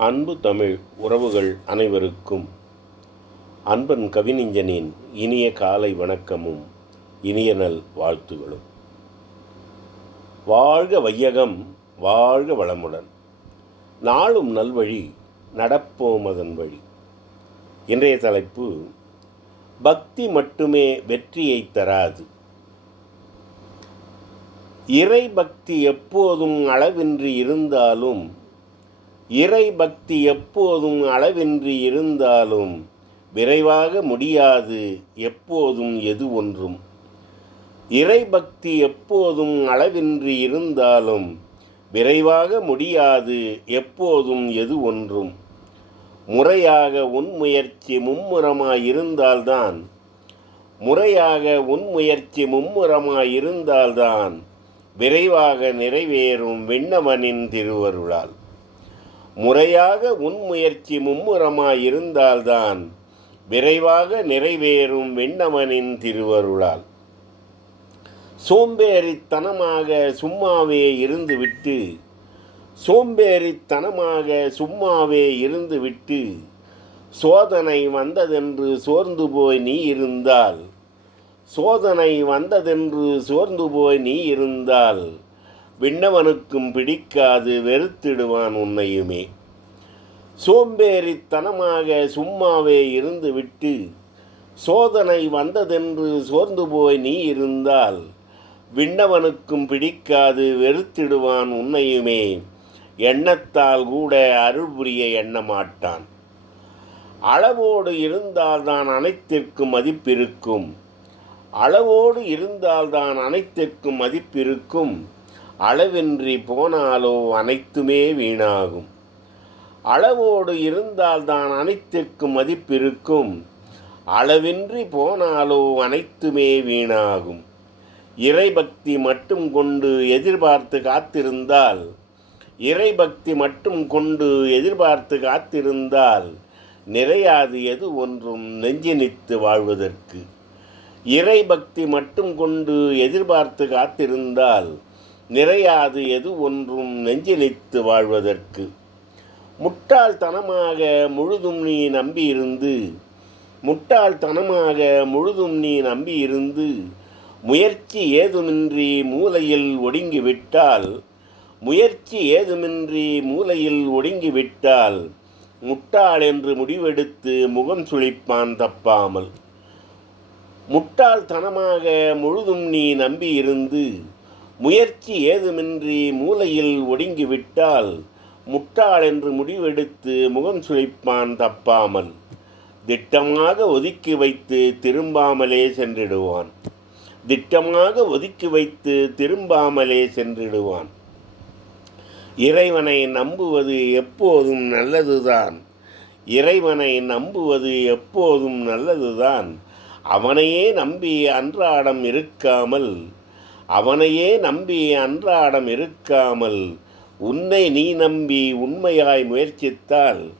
அன்பு தமிழ் உறவுகள் அனைவருக்கும். அன்பன் கவிஞனின் இனிய காலை வணக்கமும் இனிய நல் வாழ்த்துகளும். வாழ்க வையகம் வாழ்க வளமுடன். நாளும் நல்வழி நடப்போம் அதன் வழி. இன்றைய தலைப்பு பக்தி மட்டுமே வெற்றியை தராது. இறை பக்தி எப்போதும் அளவின்றி இருந்தாலும் இறை பக்தி எப்போதும் அளவின்றி இருந்தாலும் விரைவாக முடியாது எப்போதும் எது ஒன்றும். இறை பக்தி எப்போதும் அளவின்றி இருந்தாலும் விரைவாக முடியாது எப்போதும் எது ஒன்றும். முறையாக உன்முயற்சி மும்முரமாயிருந்தால்தான் முறையாக உன்முயற்சி மும்முரமாயிருந்தால்தான் விரைவாக நிறைவேறும் விண்ணவனின் திருவருளால். முறையாக உன் முயற்சி மும்முரமாயிருந்தால்தான் விரைவாக நிறைவேறும் விண்ணவனின் திருவருளால். சோம்பேறித்தனமாக சும்மாவே இருந்துவிட்டு சோம்பேறித்தனமாக சும்மாவே இருந்துவிட்டு சோதனை வந்ததென்று சோர்ந்து போய் நீ இருந்தால் சோதனை வந்ததென்று சோர்ந்து போய் நீ இருந்தால் விண்ணவனுக்கும் பிடிக்காது வெறுத்திடுவான் உன்னையுமே. சோம்பேறித்தனமாக சும்மாவே இருந்துவிட்டு சோதனை வந்ததென்று சோர்ந்து போய் நீ இருந்தால் விண்ணவனுக்கும் பிடிக்காது வெறுத்திடுவான் உன்னையுமே. எண்ணத்தால் கூட அருள் புரிய எண்ணமாட்டான். அளவோடு இருந்தால்தான் அனைத்திற்கும் மதிப்பிருக்கும். அளவோடு இருந்தால்தான் அனைத்திற்கும் மதிப்பிருக்கும். அளவின்றி போனாலோ அனைத்துமே வீணாகும். அளவோடு இருந்தால்தான் அனைத்திற்கும் மதிப்பிருக்கும். அளவின்றி போனாலோ அனைத்துமே வீணாகும். இறைபக்தி மட்டும் கொண்டு எதிர்பார்த்து காத்திருந்தால் இறைபக்தி மட்டும் கொண்டு எதிர்பார்த்து காத்திருந்தால் நிறையாது எது ஒன்றும் நெஞ்சினித்து வாழ்வதற்கு. இறைபக்தி மட்டும் கொண்டு எதிர்பார்த்து காத்திருந்தால் நிறையாது எது ஒன்றும் நெஞ்சிலைத்து வாழ்வதற்கு. முட்டாள்தனமாக முழுதும் நீ நம்பியிருந்து முட்டாள்தனமாக முழுதும் நீ நம்பியிருந்து முயற்சி ஏதுமின்றி மூலையில் ஒடுங்கிவிட்டால் முயற்சி ஏதுமின்றி மூலையில் ஒடுங்கிவிட்டால் முட்டாள் என்று முடிவெடுத்து முகம் சுழிப்பான் தப்பாமல். முட்டாள்தனமாக முழுதும் நீ நம்பியிருந்து முயற்சி ஏதுமின்றி மூலையில் ஒடுங்கிவிட்டால் முட்டாள் என்று முடிவெடுத்து முகம் சுழிப்பான் தப்பாமல். திட்டமாக ஒதுக்கி வைத்து திரும்பாமலே சென்றிடுவான். திட்டமாக ஒதுக்கி வைத்து திரும்பாமலே சென்றிடுவான். இறைவனை நம்புவது எப்போதும் நல்லதுதான். இறைவனை நம்புவது எப்போதும் நல்லதுதான். அவனையே நம்பி அன்றாடம் இருக்காமல் அவனையே நம்பி அன்றாடம் இருக்காமல் உன்னை நீ நம்பி உண்மையாய் முயற்சித்தால்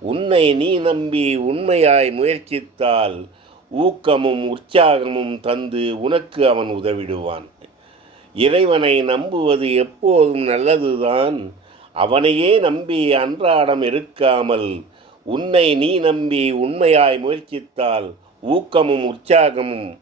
உன்னை நீ நம்பி உண்மையாய் முயற்சித்தால் ஊக்கமும் உற்சாகமும் தந்து உனக்கு அவன் உதவிடுவான். இறைவனை நம்புவது எப்போதும் நல்லதுதான். அவனையே நம்பி அன்றாடம் இருக்காமல் உன்னை நீ நம்பி உண்மையாய் முயற்சித்தால் ஊக்கமும் உற்சாகமும்